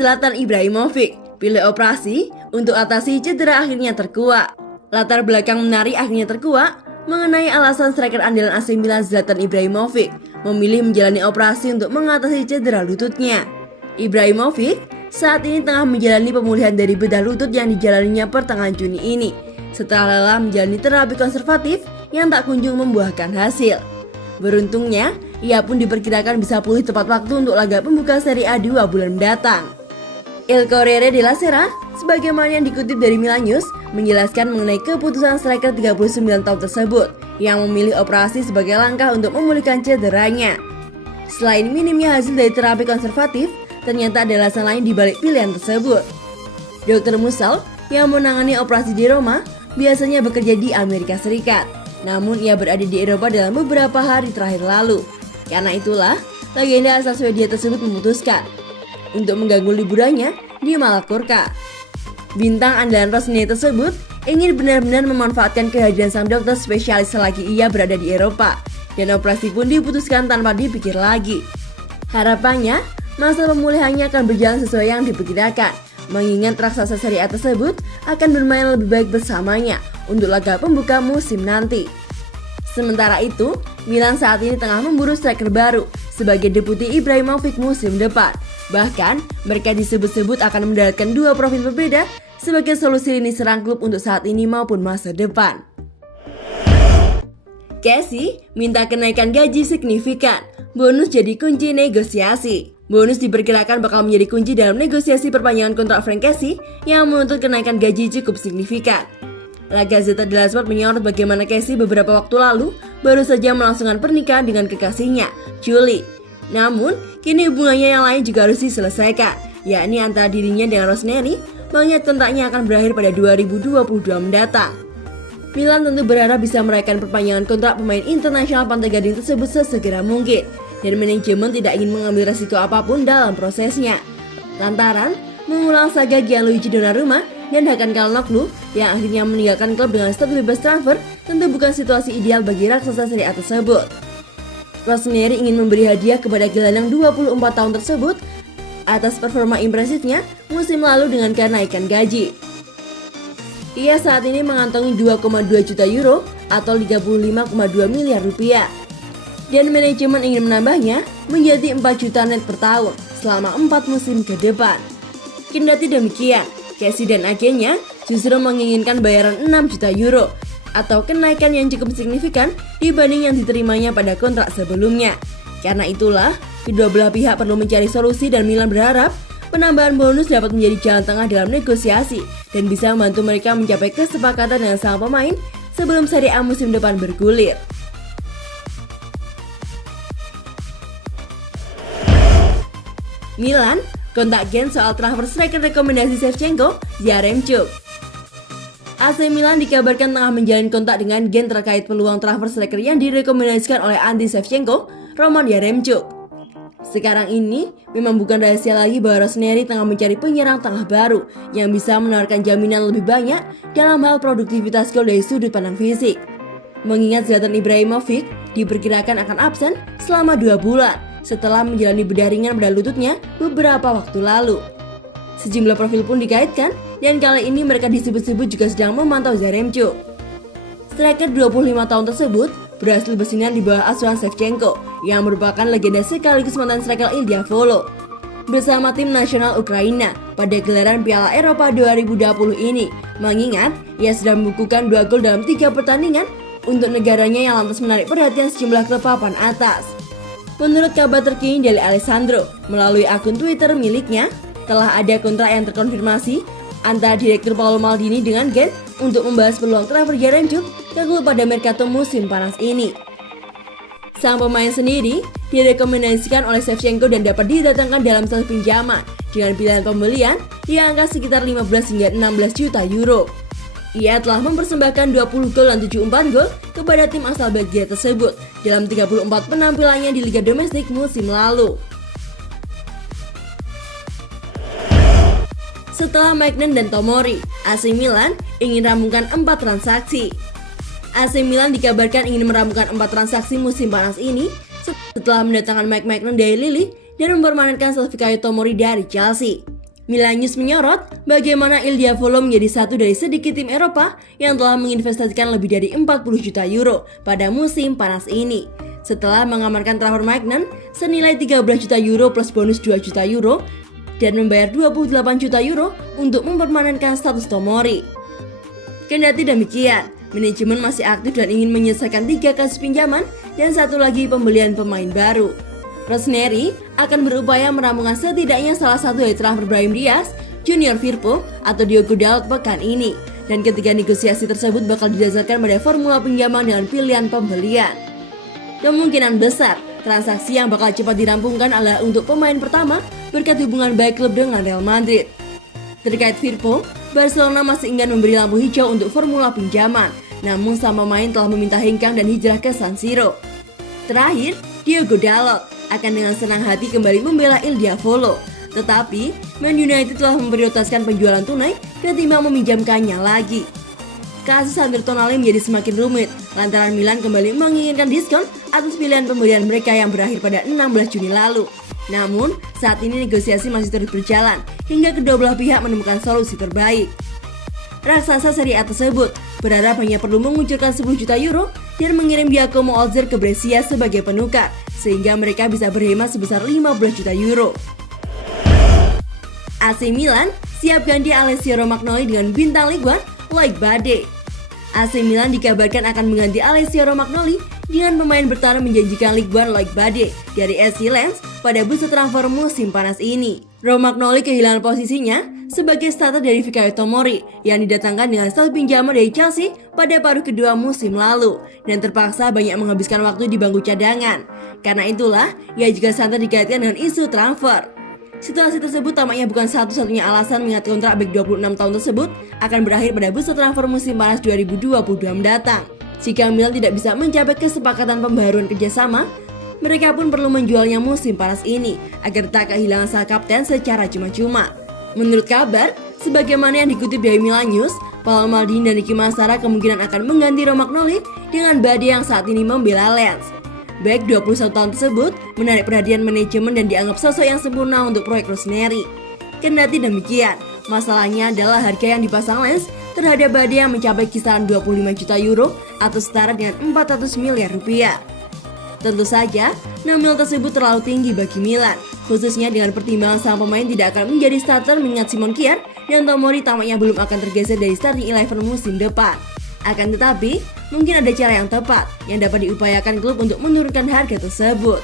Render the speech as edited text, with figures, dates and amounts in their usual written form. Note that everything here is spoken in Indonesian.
Zlatan Ibrahimovic pilih operasi untuk atasi cedera akhirnya terkuak. Latar belakang menarik akhirnya terkuak mengenai alasan striker andalan AC Milan Zlatan Ibrahimovic memilih menjalani operasi untuk mengatasi cedera lututnya. Ibrahimovic saat ini tengah menjalani pemulihan dari bedah lutut yang dijalaninya pertengahan Juni ini setelah lelah menjalani terapi konservatif yang tak kunjung membuahkan hasil. Beruntungnya, ia pun diperkirakan bisa pulih tepat waktu untuk laga pembuka Serie A 2 bulan mendatang. Il Corriere della Sera, sebagaimana yang dikutip dari Milan News, menjelaskan mengenai keputusan striker 39 tahun tersebut yang memilih operasi sebagai langkah untuk memulihkan cederanya. Selain minimnya hasil dari terapi konservatif, ternyata ada alasan lain di balik pilihan tersebut. Dr. Musal yang menangani operasi di Roma biasanya bekerja di Amerika Serikat. Namun ia berada di Eropa dalam beberapa hari terakhir lalu. Karena itulah, legenda asal Swedia tersebut memutuskan untuk mengganggu liburannya di Mallorca. Bintang andalan Rossoneri tersebut ingin benar-benar memanfaatkan kehadiran sang dokter spesialis selagi ia berada di Eropa. Dan operasi pun diputuskan tanpa dipikir lagi. Harapannya, masa pemulihannya akan berjalan sesuai yang diperkirakan, mengingat raksasa Serie A tersebut akan bermain lebih baik bersamanya untuk laga pembuka musim nanti. Sementara itu, Milan saat ini tengah memburu striker baru sebagai deputi Ibrahimovic musim depan. Bahkan, mereka disebut-sebut akan mendaratkan dua profil berbeda sebagai solusi lini serang klub untuk saat ini maupun masa depan. Casey minta kenaikan gaji signifikan, bonus jadi kunci negosiasi. Bonus diperkirakan bakal menjadi kunci dalam negosiasi perpanjangan kontrak Frank Casey yang menuntut kenaikan gaji cukup signifikan. La Gazzetta dello Sport menyorot bagaimana Casey beberapa waktu lalu baru saja melangsungkan pernikahan dengan kekasihnya, Julie. Namun, kini hubungannya yang lain juga harus diselesaikan, yakni antara dirinya dengan Rossoneri, mengingat kontraknya akan berakhir pada 2022 mendatang. Milan tentu berharap bisa merayakan perpanjangan kontrak pemain internasional Pantai Gading tersebut sesegera mungkin, dan manajemen tidak ingin mengambil resiko apapun dalam prosesnya. Lantaran mengulang saga Gianluigi Donnarumma dan Hakan Calhanoglu yang akhirnya meninggalkan klub dengan status bebas transfer tentu bukan situasi ideal bagi raksasa Serie A tersebut. Rossoneri ingin memberi hadiah kepada gelandang 24 tahun tersebut atas performa impresifnya musim lalu dengan kenaikan gaji. Ia saat ini mengantongi 2,2 juta euro atau 35,2 miliar rupiah. Dan manajemen ingin menambahnya menjadi 4 juta net per tahun selama 4 musim ke depan. Kendati demikian, Casey dan agennya justru menginginkan bayaran 6 juta euro atau kenaikan yang cukup signifikan dibanding yang diterimanya pada kontrak sebelumnya. Karena itulah, kedua belah pihak perlu mencari solusi dan Milan berharap penambahan bonus dapat menjadi jalan tengah dalam negosiasi dan bisa membantu mereka mencapai kesepakatan dengan sang pemain sebelum Serie A musim depan bergulir. Milan kontak Gen soal transfer striker rekomendasi Shevchenko, Yaremchuk. AC Milan dikabarkan tengah menjalin kontak dengan Gen terkait peluang transfer striker yang direkomendasikan oleh anti Shevchenko, Roman Yaremchuk. Sekarang ini memang bukan rahasia lagi bahwa Rossoneri tengah mencari penyerang tengah baru yang bisa menawarkan jaminan lebih banyak dalam hal produktivitas gol dari sudut pandang fisik. Mengingat Zlatan Ibrahimovic diperkirakan akan absen selama 2 bulan setelah menjalani bedah ringan pada lututnya beberapa waktu lalu. Sejumlah profil pun dikaitkan dan kali ini mereka disebut-sebut juga sedang memantau Yaremchuk. Striker 25 tahun tersebut berhasil bersinar di bawah asuhan Shevchenko yang merupakan legenda sekaligus mantan striker Il Diavolo bersama tim nasional Ukraina pada gelaran Piala Eropa 2020 ini, mengingat ia sudah membukukan 2 gol dalam 3 pertandingan untuk negaranya yang lantas menarik perhatian sejumlah klub papan atas. Menurut kabar terkini dari Alessandro melalui akun Twitter miliknya, telah ada kontrak yang terkonfirmasi antara Direktur Paolo Maldini dengan Gen untuk membahas peluang transfer Yaremchuk ke klub pada Mercato musim panas ini. Sang pemain sendiri direkomendasikan oleh Shevchenko dan dapat didatangkan dalam satu pinjaman dengan pilihan pembelian di angka sekitar 15 hingga 16 juta euro. Ia telah mempersembahkan 20 gol dan 74 gol kepada tim asal Belgia tersebut dalam 34 penampilannya di Liga Domestik musim lalu. Setelah Maignan dan Tomori, AC Milan ingin rampungkan 4 transaksi. AC Milan dikabarkan ingin merampungkan 4 transaksi musim panas ini setelah mendatangkan Maignan dari Lille dan mempermanenkan Salvatore Tomori dari Chelsea. Milan News menyorot bagaimana Il Diavolo menjadi satu dari sedikit tim Eropa yang telah menginvestasikan lebih dari 40 juta euro pada musim panas ini. Setelah mengamankan transfer Maignan senilai 13 juta euro plus bonus 2 juta euro dan membayar 28 juta euro untuk mempermanenkan status Tomori. Kendati demikian, manajemen masih aktif dan ingin menyelesaikan 3 kasus pinjaman dan 1 lagi pembelian pemain baru. Rossoneri akan berupaya merampungkan setidaknya salah satu dari transfer Brahim Diaz, Junior Firpo, atau Diogo Dalot pekan ini. Dan ketiga negosiasi tersebut bakal didasarkan pada formula pinjaman dengan pilihan pembelian. Kemungkinan besar, transaksi yang bakal cepat dirampungkan adalah untuk pemain pertama berkat hubungan baik klub dengan Real Madrid. Terkait Firpo, Barcelona masih enggan memberi lampu hijau untuk formula pinjaman, namun sang pemain telah meminta hengkang dan hijrah ke San Siro. Terakhir, Diogo Dalot akan dengan senang hati kembali membela Il Diavolo, tetapi Man United telah memprioritaskan penjualan tunai ketimbang meminjamkannya lagi. Kasus Sandro Tonali menjadi semakin rumit lantaran Milan kembali menginginkan diskon atas pilihan pembelian mereka yang berakhir pada 16 Juni lalu. Namun, saat ini negosiasi masih terus berjalan hingga kedua belah pihak menemukan solusi terbaik. Raksasa Serie A tersebut berharap hanya perlu mengucurkan 10 juta euro dan mengirim Giacomo Olzer ke Brescia sebagai penukar, sehingga mereka bisa berhemat sebesar 15 juta euro. AC Milan siap ganti Alessio Romagnoli dengan bintang Ligue 1 Loic Bade. AC Milan dikabarkan akan mengganti Alessio Romagnoli dengan pemain bertarung menjanjikan Ligue 1 Loic Bade dari AC Lens pada bursa transfer musim panas ini. Romagnoli kehilangan posisinya sebagai starter dari Fikayo Tomori yang didatangkan dengan status pinjaman dari Chelsea pada paruh kedua musim lalu dan terpaksa banyak menghabiskan waktu di bangku cadangan. Karena itulah, ia juga santer dikaitkan dengan isu transfer. Situasi tersebut tampaknya bukan satu-satunya alasan mengingat kontrak bek 26 tahun tersebut akan berakhir pada bursa transfer musim panas 2022 mendatang. Jika Milan tidak bisa mencapai kesepakatan pembaharuan kerjasama, mereka pun perlu menjualnya musim panas ini agar tak kehilangan sang kapten secara cuma-cuma. Menurut kabar, sebagaimana yang dikutip dari Milan News, Paolo Maldini dan Ricky Massara kemungkinan akan mengganti Romagnoli dengan Bade yang saat ini membela Lens. Bek 21 tahun tersebut menarik perhatian manajemen dan dianggap sosok yang sempurna untuk proyek Rossoneri. Kendati demikian, masalahnya adalah harga yang dipasang Lens terhadap Bade yang mencapai kisaran 25 juta euro atau setara dengan 400 miliar rupiah. Tentu saja, nominal tersebut terlalu tinggi bagi Milan, khususnya dengan pertimbangan sang pemain tidak akan menjadi starter mengingat Simon Kjaer dan Tomori tampaknya belum akan tergeser dari starting 11 musim depan. Akan tetapi, mungkin ada cara yang tepat yang dapat diupayakan klub untuk menurunkan harga tersebut.